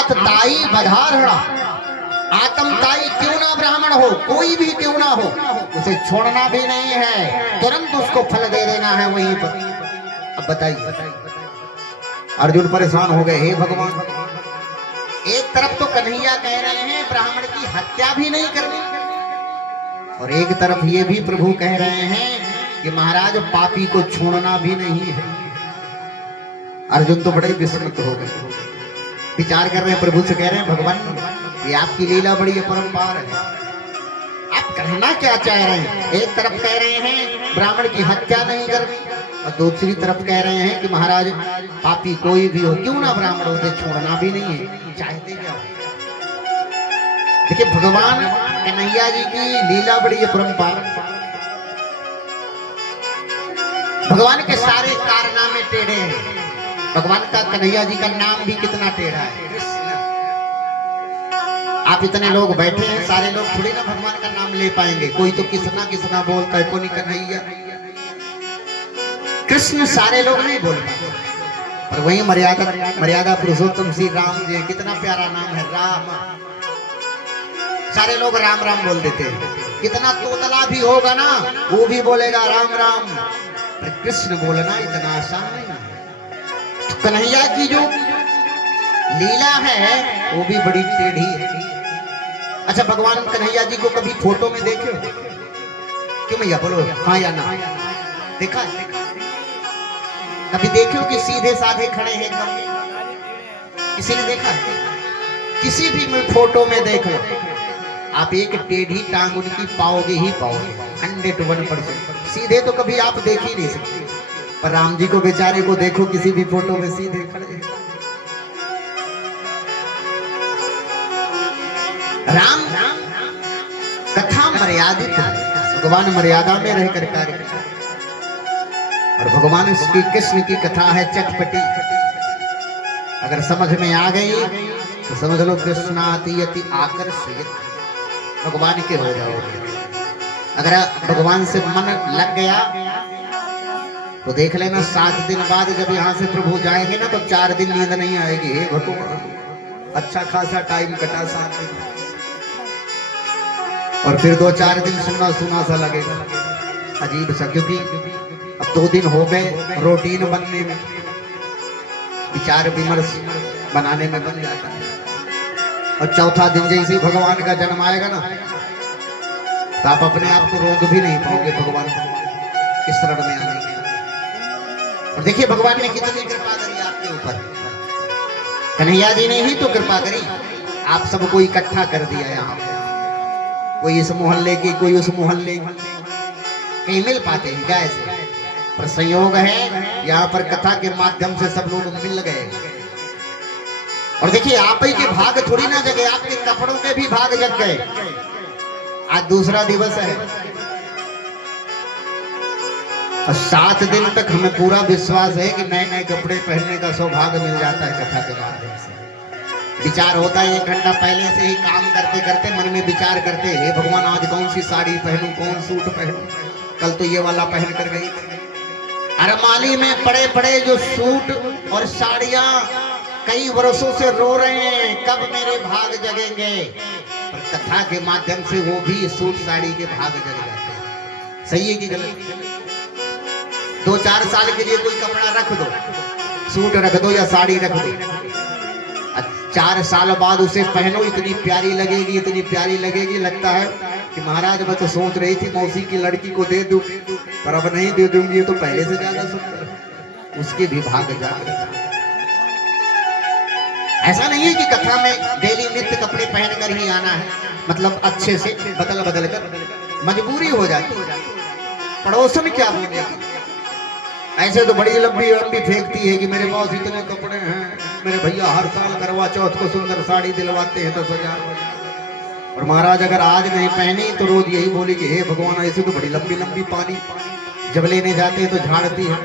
आतताई बधारणा, आतमताई क्यों ना ब्राह्मण हो, कोई भी क्यों ना हो, उसे छोड़ना भी नहीं है, तुरंत उसको फल दे देना है वहीं पर। अब बताइए, अर्जुन परेशान हो गए, हे भगवान, एक तरफ तो कन्हैया कह रहे हैं ब्राह्मण की हत्या भी नहीं करनी, और एक तरफ ये भी प्रभु कह रहे हैं कि महाराज पापी को छोड़ना भी नहीं है। अर्जुन तो बड़े विस्मित हो गए, विचार कर रहे हैं, प्रभु से कह रहे हैं भगवान ये आपकी लीला बड़ी अपरंपार है, आप कहना क्या चाह रहे हैं? एक तरफ कह रहे हैं ब्राह्मण की हत्या नहीं करनी, और दूसरी तरफ कह रहे हैं कि महाराज पापी कोई भी हो क्यों ना ब्राह्मण हो, उसे छोड़ना भी नहीं है, चाहते क्या हो? देखिए भगवान कन्हैया जी की लीला बड़ी अपरंपार, भगवान के सारे कारनामे टेढ़े हैं, भगवान का कन्हैया जी का नाम भी कितना टेढ़ा है। आप इतने लोग बैठे हैं, सारे लोग थोड़ी ना भगवान का नाम ले पाएंगे, कोई तो किसना किसना बोलता है, कोई कन्हैया कृष्ण सारे लोग नहीं बोल पाते, और वही मर्यादा पुरुषोत्तम श्री राम जी, कितना प्यारा नाम है राम, सारे लोग राम राम बोल देते हैं। कितना तोतला भी होगा ना वो भी बोलेगा राम राम, पर कृष्ण बोलना इतना आसान नहीं है। तो कन्हैया की जो लीला है वो भी बड़ी टेढ़ी है। अच्छा भगवान कन्हैया जी को कभी फोटो में देखे हो? क्यों भैया बोलो हाँ या ना? देखा है? कभी देखे हो कि सीधे साधे खड़े हैं एकदम? किसी ने देखा है? किसी भी में फोटो में देख लो आप, एक टेढ़ी टांग उनकी पाओगे ही पाओगे, 101%। सीधे तो कभी आप देख ही नहीं सकते, पर राम जी को बेचारे को देखो किसी भी फोटो में सीधे खड़े। राम कथा मर्यादित है, भगवान मर्यादा में रहकर कार्य करते हैं, और भगवान श्री कृष्ण की कथा है चटपटी, अगर समझ में आ गई तो समझ लो कृष्णाति अति आकर्षित भगवान के हो जाओगे। अगर भगवान से मन लग गया तो देख लेना 7 दिन बाद जब यहाँ से प्रभु जाएंगे ना तो 4 दिन नींद नहीं आएगी। हे भगवान अच्छा खासा टाइम कटा 7 दिन, और फिर 2-4 दिन सुना सुना सा लगेगा अजीब सा, क्योंकि अब 2 दिन हो गए रूटीन बनने में, विचार विमर्श बनाने में बन जाता है, और चौथा दिन जैसे भगवान का जन्म आएगा ना तो आप अपने आप को रोक भी नहीं पाओगे भगवान के शरण में आने के। और देखिए भगवान ने कितनी कृपा करी आपके ऊपर, कन्हैया जी ने ही तो कृपा करी, आप सबको इकट्ठा कर दिया यहाँ, कोई इस मोहल्ले की कोई उस मोहल्ले की, कहीं मिल पाते हैं क्या ऐसे? पर संयोग है यहाँ पर कथा के माध्यम से सब लोग मिल गए। और देखिए आप ही के भाग थोड़ी ना जगे, आपके कपड़ों के भी भाग जग गए। आज दूसरा दिवस है और 7 दिन तक हमें पूरा विश्वास है कि नए नए कपड़े पहनने का सौभाग्य मिल जाता है कथा के माध्यम से। विचार होता है 1 घंटा पहले से ही, काम करते करते मन में विचार करते हे भगवान आज कौन सी साड़ी पहनूं, कौन सूट पहनूं, कल तो ये वाला पहन कर गई। अरमाली में पड़े पड़े जो सूट और साड़ियां कई वर्षों से रो रहे हैं कब मेरे भाग जगेंगे, पर कथा के माध्यम से वो भी सूट साड़ी के भाग जग जाते हैं। सही है कि गलत? 2-4 साल के लिए कोई कपड़ा रख दो, सूट रख दो या साड़ी रख दो, 4 साल बाद उसे पहनो, इतनी प्यारी लगेगी, इतनी प्यारी लगेगी, लगता है कि महाराज मैं तो सोच रही थी मौसी की लड़की को दे दूं, पर अब नहीं दे दूंगी, ये तो पहले से ज्यादा सुंदर, उसके भी भाग जाग। ऐसा नहीं है कि कथा में डेली नित्य कपड़े पहनकर ही आना है, मतलब अच्छे से बदल बदल कर, मजबूरी हो जाती है, पड़ोसन क्या बोलेगी। ऐसे तो बड़ी लंबी लंबी फेंकती है कि मेरे पास इतने कपड़े हैं, मेरे भैया हर साल करवा चौथ को सुंदर साड़ी दिलवाते हैं 10,000, और महाराज अगर आज नहीं पहनी तो रोज यही बोलेगी हे भगवान ऐसे तो बड़ी लंबी लंबी पानी जब लेने जाते हैं तो झाड़ती है,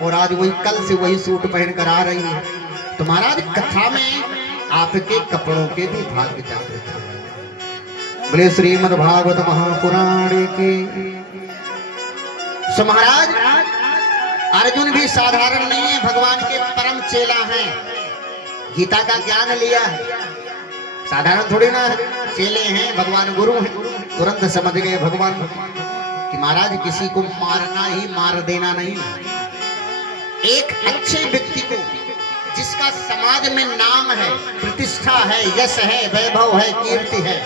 और आज वही कल से वही सूट पहन कर आ रही है। तो महाराज कथा में आपके कपड़ों के भी भाग जाते थे। बोले श्रीमद् भागवत महापुराण की। सो महाराज अर्जुन भी साधारण नहीं है, भगवान के परम चेला हैं। गीता का ज्ञान लिया है, साधारण थोड़ी ना है। चेले हैं, भगवान गुरु हैं, तुरंत समझ गए भगवान कि महाराज किसी को मारना ही मार देना नहीं। एक अच्छे व्यक्ति को जिसका समाज में नाम है, प्रतिष्ठा है, यश है, वैभव है, कीर्ति है,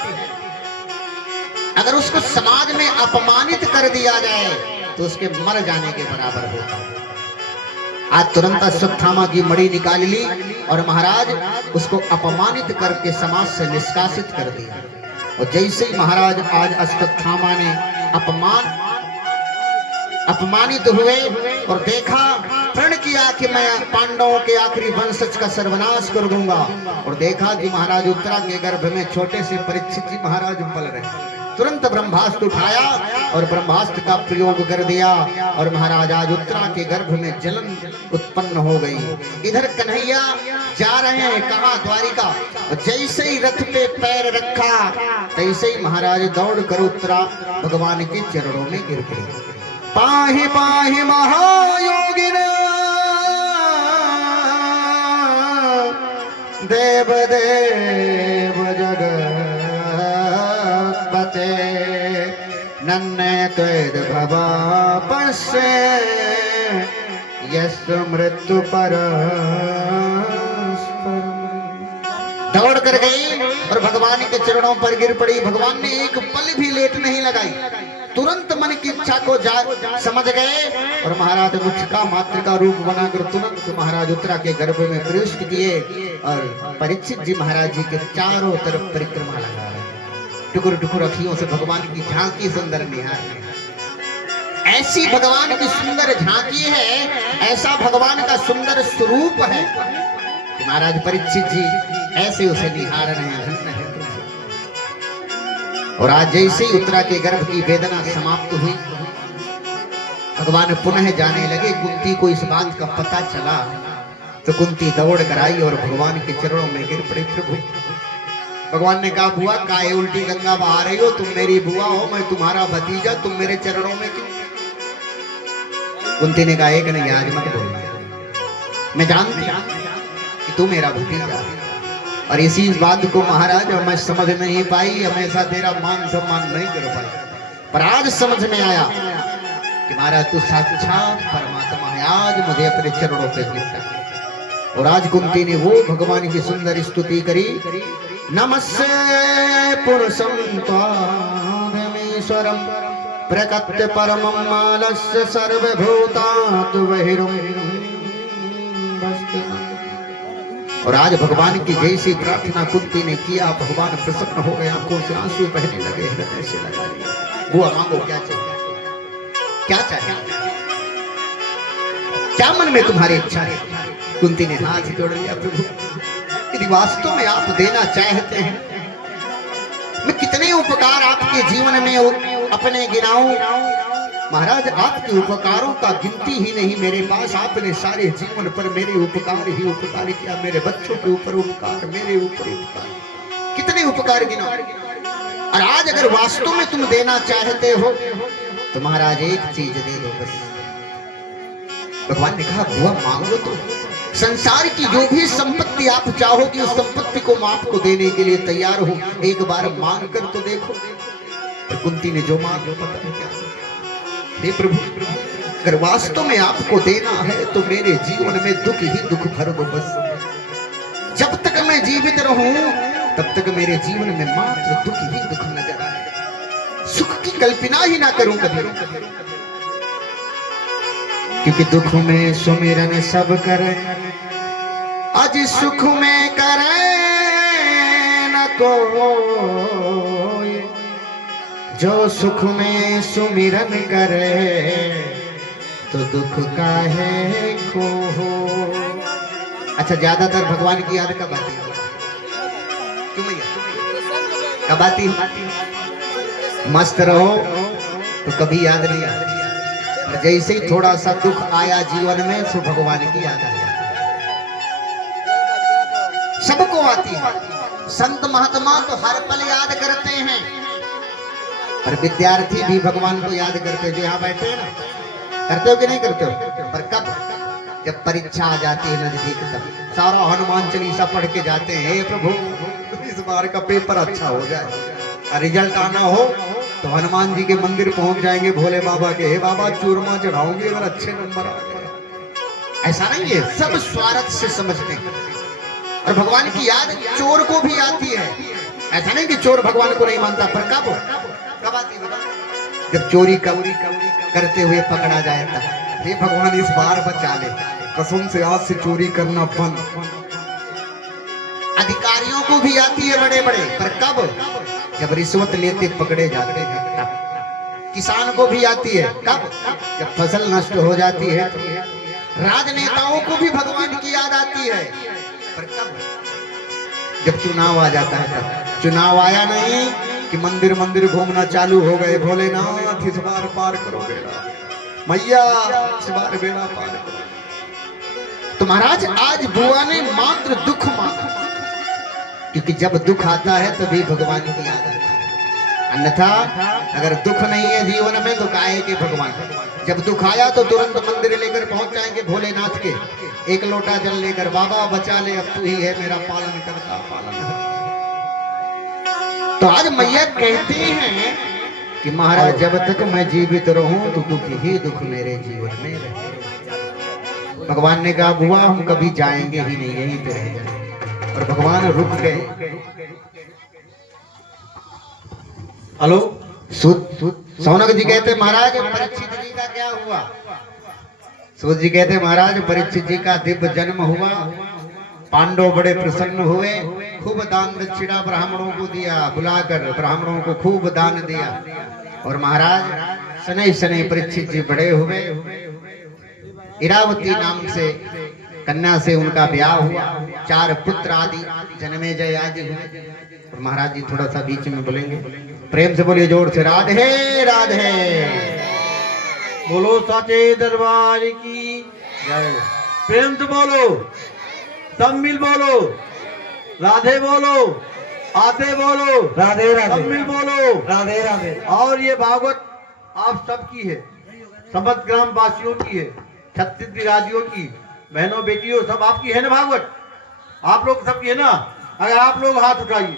अगर उसको समाज में अपमानित कर दिया जाए तो उसके मर जाने के बराबर होता है। आज तुरंत अश्वत्थामा की मणि निकाल ली और महाराज उसको अपमानित करके समाज से निष्कासित कर दिया। और जैसे ही महाराज आज अश्वत्थामा ने अपमानित हुए और देखा, प्रण किया कि मैं पांडवों के आखिरी वंशज का सर्वनाश कर दूंगा, और देखा कि महाराज उत्तरा के गर्भ में छोटे से परीक्षित जी महाराज पल रहे। तुरंत ब्रह्मास्त्र उठाया और ब्रह्मास्त्र का प्रयोग कर दिया और महाराज आज उत्तरा के गर्भ में जलन उत्पन्न हो गई। इधर कन्हैया जा रहे हैं कहाँ, द्वारिका, और जैसे ही रथ पे पैर रखा तैसे ही महाराज दौड़ कर उत्तरा भगवान के चरणों में गिर पड़े। पाहि पाहि महायोगिन देव देव जगत नन्हे त्वेद भवा पश्ये यस्य मृत्यु पर। दौड़ कर गई और भगवान के चरणों पर गिर पड़ी। भगवान ने एक पल भी लेट नहीं लगाई, तुरंत मन की इच्छा को समझ गए और महाराज मुच्छका मात्र का रूप बनाकर तुरंत महाराज उत्तरा के गर्भ में प्रवेश किए और परीक्षित जी महाराज जी के चारों तरफ परिक्रमा लगा रहे, टुकुर टुकुर अखियों से भगवान की झांकी सुंदर निहार रहे। ऐसी भगवान की सुंदर झांकी है, ऐसा भगवान का सुंदर स्वरूप है कि महाराज परीक्षित जी ऐसे उसे निहार रहे हैं। धन्य है। और आज जैसे ही उत्तरा के गर्भ की वेदना समाप्त हुई, भगवान पुनः जाने लगे। कुंती को इस बात का पता चला तो कुंती दौड़ कर आई और भगवान के चरणों में गिर पड़ी। प्रभु, भगवान ने कहा, बुआ काहे उल्टी गंगा बहा रही हो? तुम मेरी बुआ हो, मैं तुम्हारा भतीजा, तुम मेरे चरणों में क्यों? कुंती ने कहा, एक नहीं, आज मत बोलना, मैं जानती कि तू मेरा भतीजा। और इसी बात को महाराज मैं समझ नहीं पाई, हमेशा तेरा मान सम्मान नहीं कर पाई, पर आज समझ में आया कि महाराज तू साक्षात परमात्मा है। आज मुझे अपने चरणों पे गिरता। और आज कुंती ने वो भगवान की सुंदर स्तुति करी। नमस्ते पुरुषं त्वामीश्वरं प्रकट्य परमं मालस्य सर्वभूतात् बहिर्म। और आज भगवान की जैसी प्रार्थना कुंती ने किया, भगवान प्रसन्न हो गए, आंखों से आंसू बहने लगे, हृदय से लगा लिया। बुआ मांगो, क्या चाहिए, क्या चाहिए, क्या मन में तुम्हारी इच्छा है? कुंती ने हाथ जोड़ लिया, प्रभु यदि वास्तव में आप देना चाहते हैं, मैं कितने उपकार आपके जीवन में अपने गिनाऊं। महाराज आपके उपकारों का गिनती ही नहीं मेरे पास। आपने सारे जीवन पर मेरे उपकार ही उपकार किया, मेरे बच्चों के ऊपर उपकार, मेरे ऊपर उपकार, कितने उपकार गिनाओ। और आज अगर वास्तव में तुम देना चाहते हो तो महाराज एक चीज दे दो बस। भगवान ने कहा, बुआ मांगो तो, संसार की जो भी संपत्ति आप चाहोगी उस संपत्ति को मैं आपको देने के लिए तैयार हूं, एक बार मांग कर तो देखो। और कुंती ने जो मांगा पता नहीं क्या। हे प्रभु, अगर वास्तव में आपको देना है तो मेरे जीवन में दुख ही दुख भर दो बस। जब तक मैं जीवित रहूं तब तक मेरे जीवन में मात्र दुख ही दुख नजर आए, सुख की कल्पना ही ना करूं कभी। क्योंकि दुख में सुमिरन सब करे, आज सुख में करे न कोई, जो सुख में सुमिरन करे तो दुख काहे को हो। अच्छा, ज्यादातर भगवान की याद कब आती है? क्यों भैया, कब आती है? मस्त रहो तो कभी याद नहीं आती, और जैसे ही थोड़ा सा दुख आया जीवन में तो भगवान की याद आ जाती। सबको आती है। संत महात्मा तो हर पल याद करते हैं, और विद्यार्थी भी भगवान को याद करते हैं। जो यहाँ बैठे हैं ना, करते हो कि नहीं करते हो? पर कब? जब परीक्षा आ जाती है नजदीक तक सारा हनुमान चालीसा पढ़ के जाते हैं, हे प्रभु इस बार का पेपर अच्छा हो जाए, रिजल्ट आना हो तो हनुमान जी के मंदिर पहुंच जाएंगे भोले बाबा के, हे बाबा चूरमा चढ़ाओगे अगर अच्छे नंबर आ गए। ऐसा नहीं है, सब स्वार्थ से समझते हैं। और भगवान की याद चोर को भी आती है, ऐसा नहीं कि चोर भगवान को नहीं मानता, पर कब आती है? जब चोरी करते हुए पकड़ा जाए तब, हे भगवान इस बार बचा ले, कसम से आज से चोरी करना बंद। अधिकारियों को भी आती है बड़े बड़े, पर कब? जब रिश्वत लेते पकड़े जाते हैं तब। किसान को भी आती है, कब? जब फसल नष्ट हो जाती है। राजनेताओं को भी भगवान की याद आती है, पर कब? जब चुनाव आ जाता है तब। चुनाव आया नहीं कि मंदिर मंदिर घूमना चालू हो गए, भोलेनाथ इस बार पार करो बेड़ा, मैया इस बार बेड़ा पार करो। तो महाराज आज बुआ ने मात्र दुख मांगा, क्योंकि जब दुख आता है तभी भगवान की याद आती है। अन्यथा अगर दुख नहीं है जीवन में तो काहे के भगवान। जब दुख आया तो तुरंत मंदिर लेकर पहुंच जाएंगे भोलेनाथ के, एक लोटा जल लेकर, बाबा बचा ले अब तू ही है मेरा पालन करता पालन। तो आज मैया कहती हैं कि महाराज जब तक मैं जीवित रहूं तो दुख ही दुख मेरे जीवन में रहे। भगवान ने कहा बुआ हम कभी जाएंगे ही नहीं, यहीं पे रह जाएंगे। और भगवान रुक गए। हेलो सौनक जी कहते महाराज परीक्षित जी का क्या हुआ? सूत जी कहते महाराज परीक्षित जी का दिव्य जन्म हुआ, पांडव बड़े प्रसन्न हुए, खूब दान दक्षिणा ब्राह्मणों को दिया, बुलाकर ब्राह्मणों को खूब दान दिया। और महाराज शनै शनै परीक्षित जी बड़े हुए, इरावती नाम से कन्या से उनका ब्याह हुआ, 4 पुत्र आदि जन्मेजय आदि हुए। और महाराज जी थोड़ा सा बीच में बोलेंगे, प्रेम से बोलिए जोर से, राधे राधे। बोलो साचे दरबार की जय। प्रेम से बोलो, सब मिल बोलो, राधे बोलो, आते बोलो, राधे राधे, सब मिल बोलो, राधे राधे। और ये भागवत आप सबकी है, समस्त ग्राम वासियों की है, 36 विराजियों की, बहनों बेटियों सब आपकी है ना भागवत? आप लोग सबकी है ना? अगर आप लोग हाथ उठाइए।